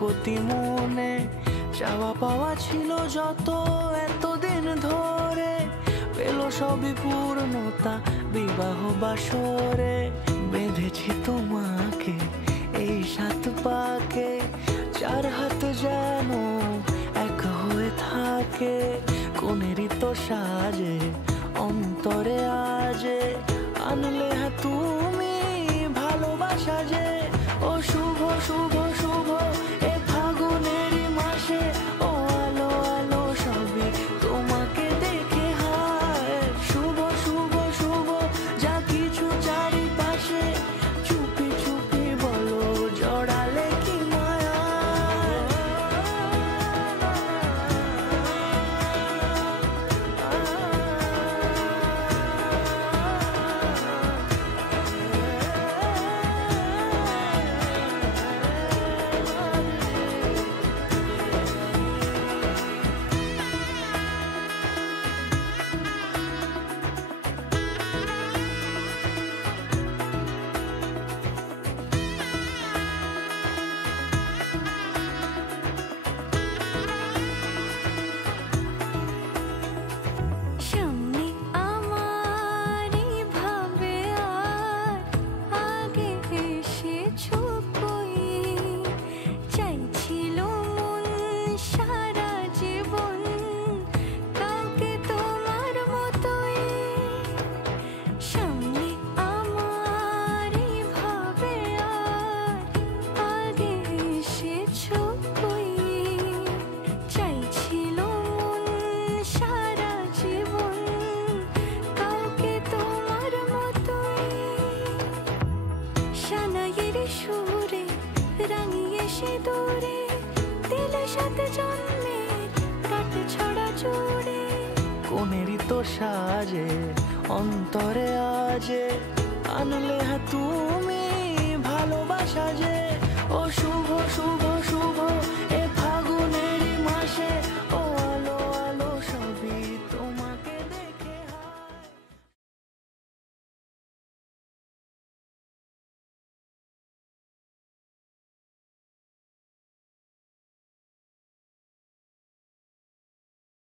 প্রতি মনে চাওয়া পাওয়া ছিল যত এতদিন ধরে, পেল সবই পূর্ণতা বিবাহ বাসরে। বেঁধেছি তোমাকে এই 7 পাকে, 4 হাত যেন এক হয়ে থাকে। কোনেরই তো সাজে অন্তরে আজে, আনলে হ্যাঁ তুমি ভালোবাসা যে। ও শুভ শুভ শুভ এ ফাগুনেরই মাসে, ও আলো আলো সবই তোমাকে দেখে হায়। শুভ শুভ শুভ যা কিছু চারিপাশে, চুপি চুপি বলো জড়ালে কি মায়া। সুরে রাঙিয়ে সে দূরে দিলে 7 জন্মের কাট ছড়া জুড়ে। কোনেরই তো সাজে অন্তরে আজে, আনলে হ্যাঁ তুমি ভালোবাসা যে। ও শুভ শুভ